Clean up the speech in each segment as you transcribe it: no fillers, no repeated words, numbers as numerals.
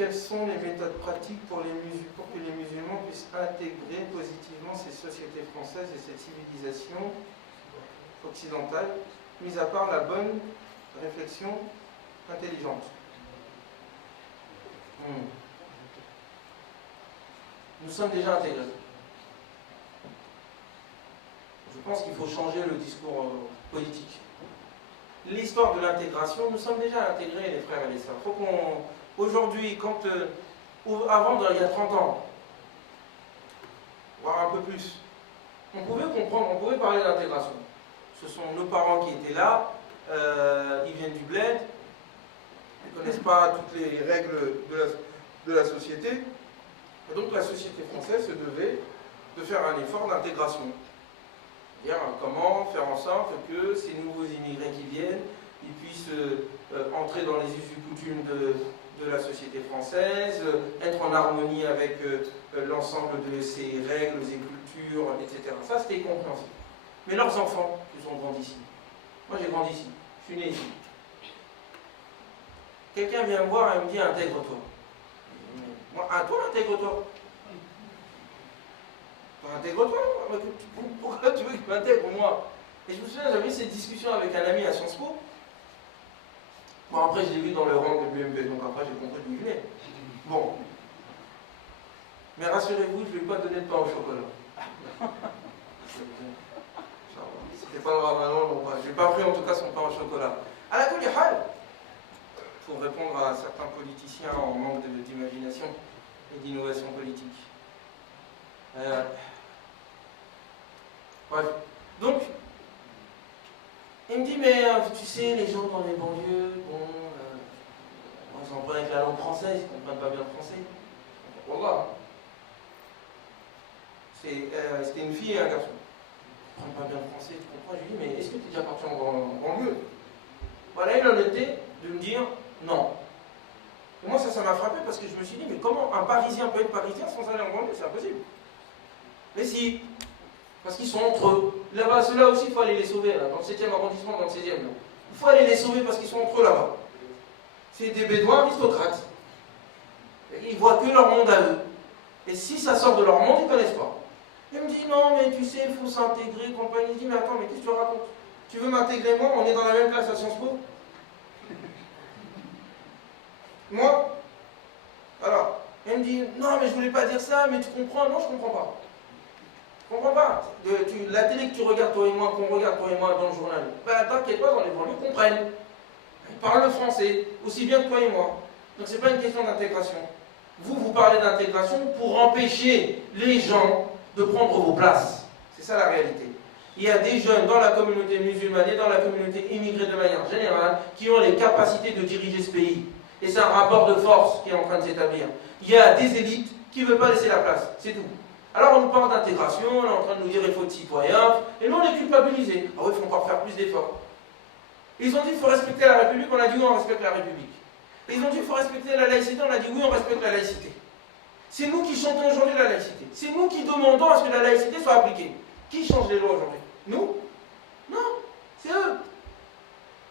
quelles sont les méthodes pratiques pour que les musulmans puissent intégrer positivement ces sociétés françaises et cette civilisation occidentale, mis à part la bonne réflexion intelligente? Nous sommes déjà intégrés. Je pense qu'il faut changer le discours politique. L'histoire de l'intégration, nous sommes déjà intégrés, les frères et les sœurs. Il faut qu'on... Aujourd'hui, avant, il y a 30 ans, voire un peu plus, on pouvait comprendre, on pouvait parler d'intégration. Ce sont nos parents qui étaient là, ils viennent du bled, ils ne connaissent pas toutes les règles de la société. Et donc la société française se devait de faire un effort d'intégration. C'est-à-dire comment faire en sorte que ces nouveaux immigrés qui viennent, ils puissent entrer dans les us et coutumes de la société française, être en harmonie avec l'ensemble de ses règles et cultures, etc. Ça, c'était compréhensible. Mais leurs enfants, ils ont grandi ici. Moi, j'ai grandi ici. Je suis né ici. Quelqu'un vient me voir et me dit « intègre-toi ». Moi, toi, intègre-toi. Intègre-toi. Pourquoi tu veux que je m'intègre, moi? Et je me souviens, j'avais eu cette discussion avec un ami à Sciences Po. Bon, après, je l'ai vu dans le rang de l'UMP, donc après, j'ai compris d'où il venait. Bon. Mais rassurez-vous, je ne vais pas donner de pain au chocolat. C'était pas le ramadan, donc je n'ai pas pris en tout cas son pain au chocolat. À la kulli hal, pour répondre à certains politiciens en manque d'imagination et d'innovation politique. Bref. Donc, il me dit, mais tu sais, les gens dans les banlieues, bon, ils en prennent avec la langue française, ils ne comprennent pas bien le français. Wallah. C'était une fille et un garçon. Ils ne comprennent pas bien le français, tu comprends? Je lui dis, mais est-ce que tu es déjà parti en banlieue? Voilà, il en était de me dire non. Et moi, ça m'a frappé parce que je me suis dit, mais comment un Parisien peut être parisien sans aller en banlieue? C'est impossible. Mais si, parce qu'ils sont entre eux. Là-bas, ceux-là aussi, il faut aller les sauver, là, dans le 7e arrondissement, dans le 16e. Là. Il faut aller les sauver parce qu'ils sont entre eux là-bas. C'est des bédouins aristocrates. Ils voient que leur monde à eux. Et si ça sort de leur monde, ils ne connaissent pas. Il me dit, non, mais tu sais, il faut s'intégrer, compagnie. Je dis, mais attends, mais qu'est-ce que tu racontes? Tu veux m'intégrer, moi? On est dans la même classe à Sciences Po. Moi? Alors, il me dit, non, mais je voulais pas dire ça, mais tu comprends? Non, je comprends pas. Je comprends pas. La télé que tu regardes, toi et moi, qu'on regarde, toi et moi, dans le journal, ben t'inquiète pas, dans les banlieues, ils comprennent. Ils parlent le français, aussi bien que toi et moi. Donc c'est pas une question d'intégration. Vous parlez d'intégration pour empêcher les gens de prendre vos places. C'est ça la réalité. Il y a des jeunes dans la communauté musulmane et dans la communauté immigrée de manière générale qui ont les capacités de diriger ce pays. Et c'est un rapport de force qui est en train de s'établir. Il y a des élites qui ne veulent pas laisser la place. C'est tout. Alors on nous parle d'intégration, on est en train de nous dire il faut être citoyen, et nous on est culpabilisés. Ah oui, il faut encore faire plus d'efforts. Ils ont dit il faut respecter la République, on a dit oui, on respecte la République. Et ils ont dit il faut respecter la laïcité, on a dit oui, on respecte la laïcité. C'est nous qui chantons aujourd'hui la laïcité. C'est nous qui demandons à ce que la laïcité soit appliquée. Qui change les lois aujourd'hui? Nous? Non, c'est eux.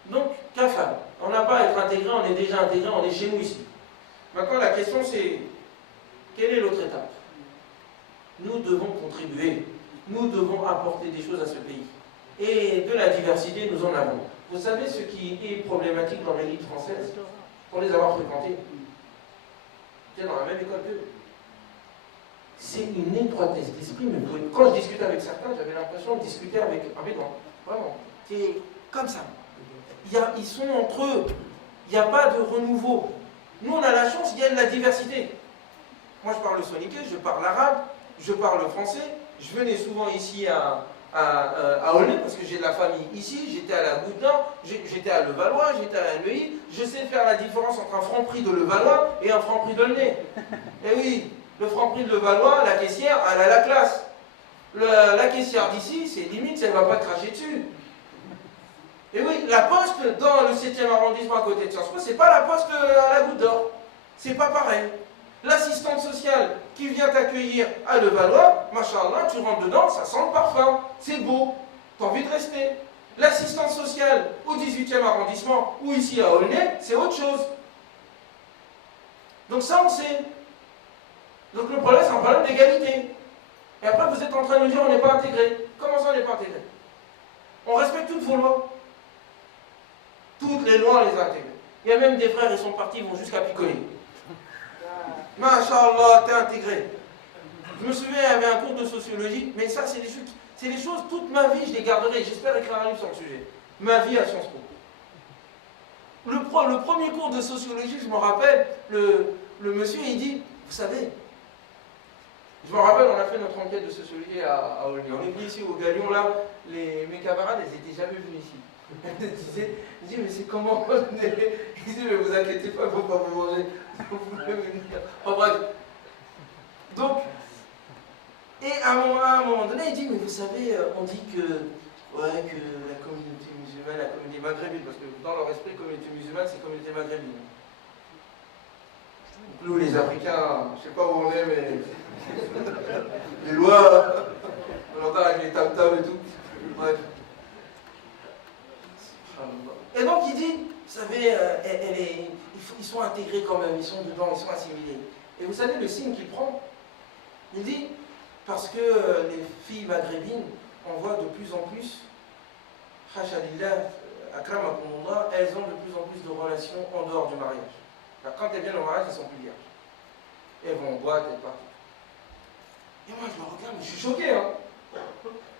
Donc, kafal. On n'a pas à être intégré, on est déjà intégré, on est chez nous ici. Maintenant, la question c'est, quelle est l'autre étape? Nous devons contribuer, nous devons apporter des choses à ce pays. Et de la diversité, nous en avons. Vous savez ce qui est problématique dans l'élite française, pour les avoir fréquentés? J'étais dans la même école qu'eux. C'est une étroitesse d'esprit. Quand je discutais avec certains, j'avais l'impression de discuter avec un bédouin. Vraiment. C'est comme ça. Ils sont entre eux. Il n'y a pas de renouveau. Nous, on a la chance, il y a de la diversité. Moi, je parle le soniqué, je parle arabe, je parle français. Je venais souvent ici à Aulnay, parce que j'ai de la famille ici. J'étais à la Goutte d'Or, j'étais à Levallois, j'étais à Neuilly. Je sais faire la différence entre un franc-prix de Levallois et un franc-prix d'Aulnay. Et oui, le franc-prix de Levallois, la caissière, elle a la classe. La caissière d'ici, c'est limite, elle ne va pas cracher dessus. Et oui, la poste dans le 7e arrondissement à côté de Sciences Po, c'est pas la poste à la Goutte d'Or. C'est pas pareil. L'assistante sociale qui vient t'accueillir à Levallois, machallah, tu rentres dedans, ça sent le parfum, c'est beau, t'as envie de rester. L'assistante sociale au 18e arrondissement ou ici à Aulnay, c'est autre chose. Donc ça, on sait. Donc le problème, c'est un problème d'égalité. Et après, vous êtes en train de nous dire on n'est pas intégré. Comment ça, on n'est pas intégré? On respecte toutes vos lois. Toutes les lois, on les a intégrées. Il y a même des frères, ils sont partis, ils vont jusqu'à picoler. Masha'Allah, t'es intégré. Je me souviens, il y avait un cours de sociologie, mais ça, c'est des choses, toute ma vie, je les garderai. J'espère écrire un livre sur le sujet. Ma vie à Sciences Po. Le premier cours de sociologie, je me rappelle, le monsieur, il dit, vous savez, je me rappelle, on a fait notre enquête de sociologie à Aulnay. On est venu ici au Galion, là, mes camarades, elles n'étaient jamais venues ici. Elles disaient, mais c'est comment? Ils disaient, mais vous inquiétez pas, il ne faut pas vous manger. Vous voulez venir. En bref. Donc, et à un moment donné, il dit, mais vous savez, on dit que la communauté musulmane, la communauté maghrébine, parce que dans leur esprit, communauté musulmane, c'est communauté maghrébine. Nous, les Africains, je ne sais pas où on est, mais les lois, on entend avec les tam-tams et tout. Bref. Et donc il dit, vous savez, ils sont intégrés quand même, ils sont dedans, ils sont assimilés. Et vous savez le signe qu'il prend? Il dit, parce que les filles maghrébines, on voit de plus en plus, Hachadillah, Akramakumullah, elles ont de plus en plus de relations en dehors du mariage. Alors, quand elles viennent au mariage, elles sont plus vierges. Elles vont en boîte, elles partent. Et moi je le regarde, mais je suis choqué. Hein.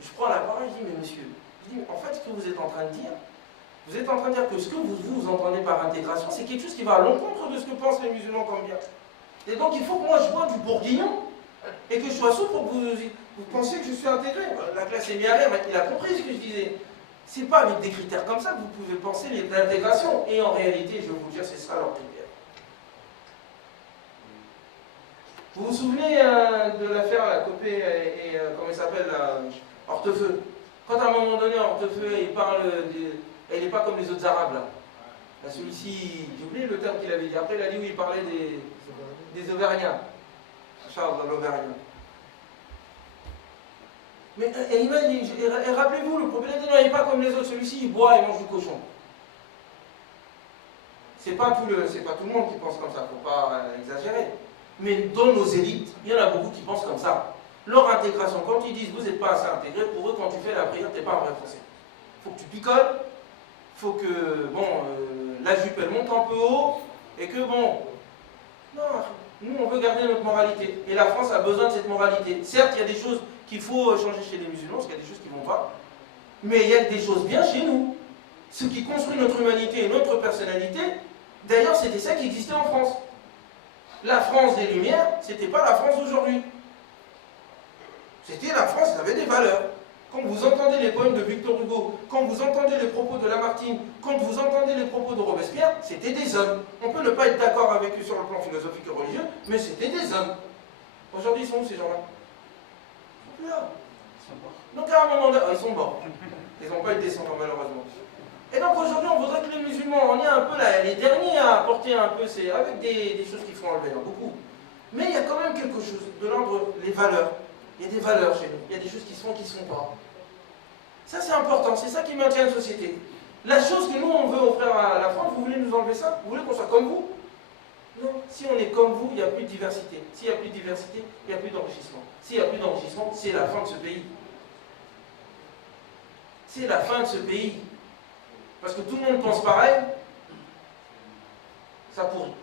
Je prends la parole, je dis, mais monsieur, je dis, en fait, ce que vous êtes en train de dire, vous êtes en train de dire que ce que vous entendez par intégration, c'est quelque chose qui va à l'encontre de ce que pensent les musulmans comme bien. Et donc il faut que moi je bois du bourguignon et que je sois sourd pour que vous pensiez que je suis intégré. La classe est bien là, il a compris ce que je disais. C'est pas avec des critères comme ça que vous pouvez penser l'intégration. Et en réalité, je vais vous dire, c'est ça leur critère. Vous vous souvenez de l'affaire la Copé et comment il s'appelle, Hortefeux? Quand à un moment donné, Hortefeux, il parle elle n'est pas comme les autres Arabes là. Celui-ci, j'ai oublié le terme qu'il avait dit. Après, il a dit où il parlait des Auvergnats. Charles, l'Auvergnat. Mais et rappelez-vous, le prophète dit non, il n'est pas comme les autres. Celui-ci, il boit et mange du cochon. C'est pas tout le monde qui pense comme ça, il ne faut pas exagérer. Mais dans nos élites, il y en a beaucoup qui pensent comme ça. Leur intégration, quand ils disent vous n'êtes pas assez intégré, pour eux, quand tu fais la prière, tu n'es pas un vrai Français. Il faut que tu picoles. Il faut que, la jupe elle monte un peu haut, et que non, nous on veut garder notre moralité. Et la France a besoin de cette moralité. Certes, il y a des choses qu'il faut changer chez les musulmans, parce qu'il y a des choses qui ne vont pas, mais il y a des choses bien chez nous. Ce qui construit notre humanité et notre personnalité, d'ailleurs c'était ça qui existait en France. La France des Lumières, c'était pas la France d'aujourd'hui. C'était la France qui avait des valeurs. Quand vous entendez les poèmes de Victor Hugo, quand vous entendez les propos de Lamartine, quand vous entendez les propos de Robespierre, c'était des hommes. On peut ne pas être d'accord avec eux sur le plan philosophique et religieux, mais c'était des hommes. Aujourd'hui, ils sont où ces gens-là? Ils sont plus là. Donc à un moment donné, ils sont morts. Ils n'ont pas été descendants malheureusement. Et donc aujourd'hui, on voudrait que les musulmans, on est un peu là, les derniers à apporter un peu, avec des choses qui font enlever, beaucoup. Mais il y a quand même quelque chose de l'ordre, les valeurs. Il y a des valeurs chez nous, il y a des choses qui se font, qui ne se font pas. Ça c'est important, c'est ça qui maintient une société. La chose que nous on veut offrir à la France, vous voulez nous enlever ça? Vous voulez qu'on soit comme vous? Non, si on est comme vous, il n'y a plus de diversité. S'il n'y a plus de diversité, il n'y a plus d'enrichissement. S'il n'y a plus d'enrichissement, c'est la fin de ce pays. C'est la fin de ce pays. Parce que tout le monde pense pareil, ça pourrit.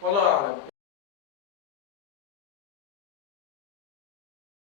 Voilà.